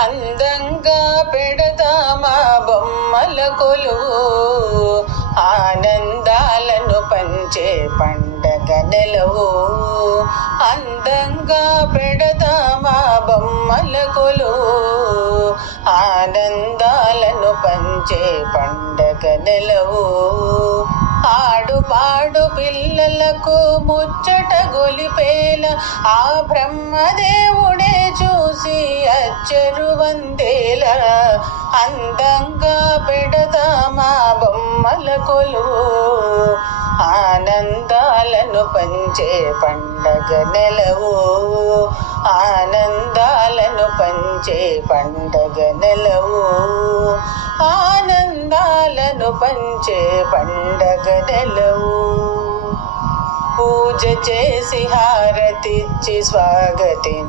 అందంగా పెడతామా బొమ్మల కొలువు ఆనందాలను పంచే పండగ నెలవు అందంగా పెడతామా బొమ్మల కొలువు ఆనందాలను పంచే పండగ నెలవు ఆడు పిల్లలకు ముచ్చట గొలిపేల ఆ బ్రహ్మదేవుడే చూసి అచ్చరు వందేల. అందంగా పెడదామా బొమ్మల కొలువు ఆనందాలను పంచే పండగ నెలవు. ఆనందాలను పంచే పండగ నెలవు. ఆనందాలను పంచే పండగ నెలవు. పూజ చేసి హారతిచ్చి స్వాగతించుదాం.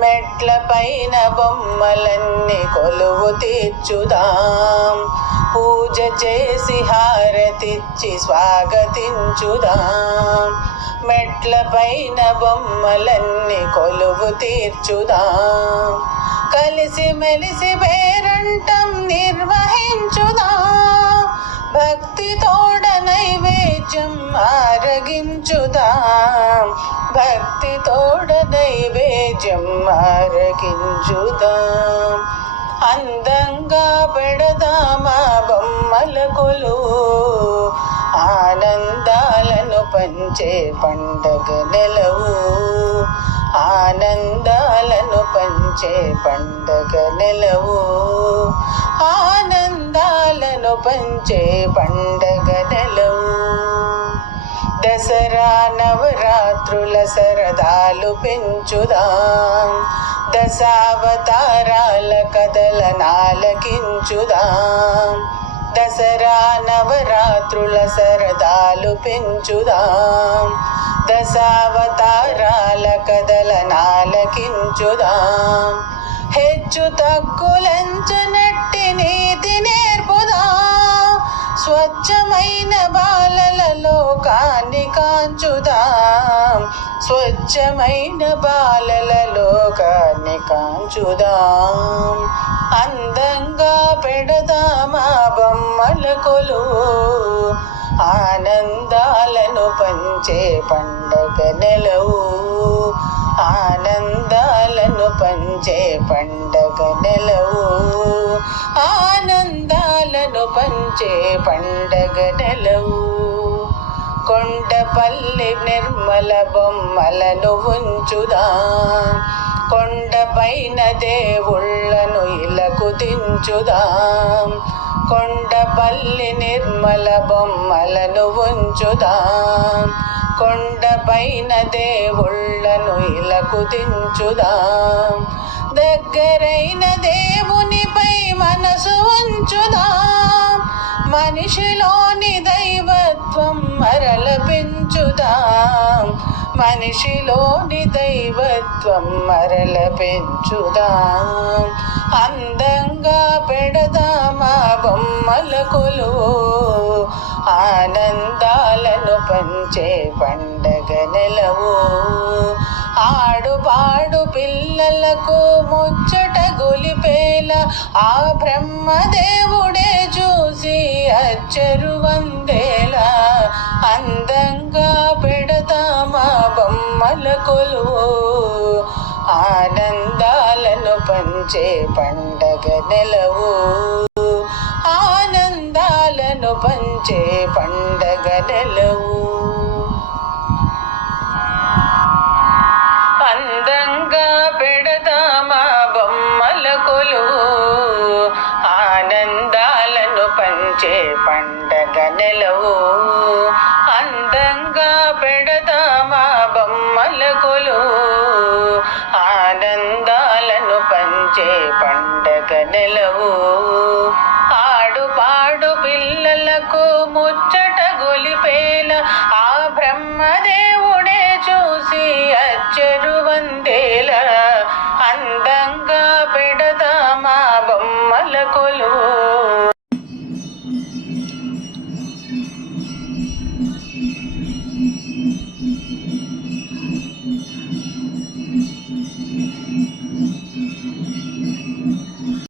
మెట్ల పైన బొమ్మలన్నీ కొలువు తీర్చుదాం. పూజ చేసి హారతిచ్చి స్వాగతించుదాం. మెట్ల పైన బొమ్మలన్నీ కొలువు తీర్చుదాం. కలిసి మెలిసి పేరంటం నిర్వహించుదాం. భక్తితో తోడ నైవేద్యం భక్తి తోడ నైవేద్యం ఆరగించుదాం. అందంగా పెడదామా బొమ్మల కొలు. ఆనందాలను పంచే పండగ నెలవు. ఆనందాలను పంచే పండగ నెలవు. ఆనందాలను పంచే పండగ నెలవు దసరా నవరాత్రుల సరదాలు పెంచుదాం. దశావతారాల కథల నాలకించుదాం. దసరా నవరాత్రుల సరదాలు పెంచుదాం. దశావతారాల కథల నాలకించుదాం. హెచ్చు తక్కులంచనట్టు లోకాన్ని కాంచుదాం. స్వచ్ఛమైన బాలల లోకాన్ని కాంచుదాం. అందంగా పెడదామా బొమ్మల కొలు. ఆనందాలను పంచే పండగ నెలవు. ఆనందాలను పంచే పండగ నెలవు. ఆనందాలను పంచే పండగ నెలవు. కొండపల్లి నిర్మల బొమ్మలను ఉంచుదాం? కొండపైన దేవుళ్ళను ఇలకు దించుదాం? కొండపల్లి నిర్మల బొమ్మలను ఉంచుదాం? కొండపైన దేవుళ్ళను ఇలకు దించుదా? దగ్గరైన దేవునిపై మనసు ఉంచుదాం? మనిషిలో మనిషిలోని దైవత్వం మరల పెంచుదాం. అందంగా పెడదామా బొమ్మల కొలు. ఆనందాలను పంచే పండగ నెలవు. ఆడుపాడు పిల్లలకు ముచ్చట గొలిపేల. ఆ బ్రహ్మదేవుడే చూసి అచ్చరు వందేలా. అందంగా పెడతామా బొమ్మల కొలువు ఆనందాలను పంచే పండగ నెలవు. ఆనందాలను పంచే పండగ నెలవు. అందంగా పెడదామా బొమ్మల కొలువు ఆనందాలను పంచే పండగ నెలవు. అందంగా పెడ పండగ నెలవు.